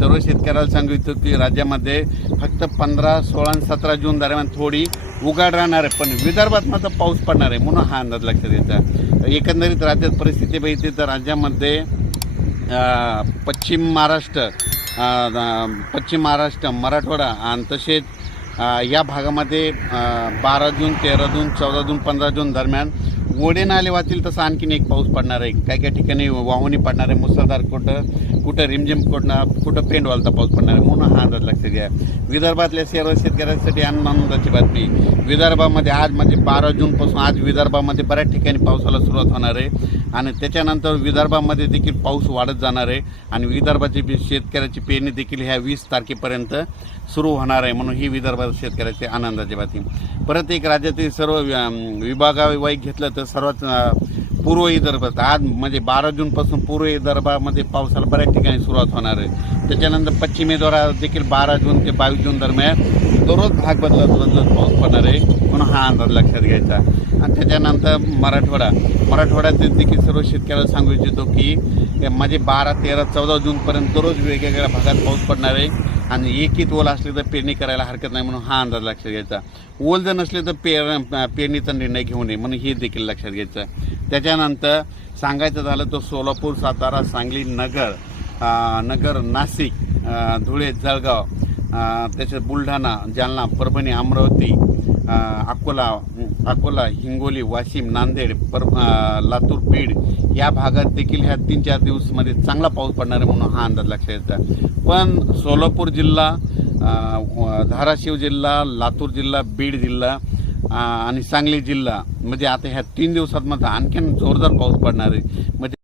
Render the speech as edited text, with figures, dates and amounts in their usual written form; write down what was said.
सर्व शेतकऱ्याला सांगू इच्छितो की राज्यामध्ये फक्त 15, 16 आणि 17 जून दरम्यान थोडी उघाड राहणार आहे, पण विदर्भात मात्र पाऊस पडणार आहे म्हणून हा अंदाज लक्षात घ्यायचा। एकंदरीत राज्यात परिस्थिती बघितली तर राज्यामध्ये पश्चिम महाराष्ट्र, मराठवाडा आणि तसेच या भागामध्ये 12 जून, 13 जून, 14 जून, 15 जून दरम्यान ओढे नाले वाचतील तसं आणखीन एक पाऊस पडणार आहे। काही काही ठिकाणी वाहुणी पडणार आहे, मुसळधार, कुठं रिमझिम, कुठं पेंड वालता पाऊस पडणार आहे म्हणून हा अंदाज लक्षात घ्या। विदर्भातल्या सर्व शेतकऱ्यांसाठी आनंदाची बातमी, विदर्भामध्ये आज म्हणजे 12 जूनपासून आज विदर्भामध्ये बऱ्याच ठिकाणी पावसाला सुरुवात होणार आहे आणि त्याच्यानंतर विदर्भामध्ये देखील पाऊस वाढत जाणार आहे आणि विदर्भाची शेतकऱ्याची पेरणी देखील ह्या 20 तारखेपर्यंत सुरू होणार आहे म्हणून ही विदर्भात शेतकऱ्याची आनंदाची बातमी। परत एक राज्यातील सर्व विभागावाईज घेतलं तर सर्वात पूर्व विदर्भात आज म्हणजे 12 जूनपासून पूर्व विदर्भामध्ये पावसाला बऱ्याच ठिकाणी सुरुवात होणार आहे। त्याच्यानंतर पश्चिमेद्वारा देखील 12 जून ते 22 जून दरम्यान दररोज भाग बदलत पाऊस पडणार आहे म्हणून हा अंदाज लक्षात घ्यायचा। आणि त्याच्यानंतर मराठवाड्यात देखील सर्व शेतकऱ्याला सांगू इच्छितो की म्हणजे 12, 13, 14 जूनपर्यंत दररोज वेगवेगळ्या भागात पाऊस पडणार आहे आणि एकीत ओल असले तर पेरणी करायला हरकत नाही म्हणून हा अंदाज लक्षात घ्यायचा। ओल जर नसले तर पेरणीचा निर्णय घेऊ नये म्हणून हे देखील लक्षात घ्यायचं। त्याच्यानंतर सांगायचं झालं तर सोलापूर, सातारा, सांगली, नगर, नाशिक, धुळे, जळगाव, त्याच्यात बुलढाणा, जालना, परभणी, अमरावती, अकोला, हिंगोली, वाशिम, नांदेड, लातूर, बीड या भागात देखील ह्या 3-4 दिवसामध्ये चांगला पाऊस पडणार आहे म्हणून हा अंदाज लक्षात घ्यायचा। पण सोलापूर जिल्हा, धाराशिव जिल्हा, लातूर जिल्हा, बीड जिल्हा आणि सांगली जिल्हा म्हणजे आता ह्या 3 दिवसात मात्र आणखीन जोरदार पाऊस पडणार आहे। म्हणजे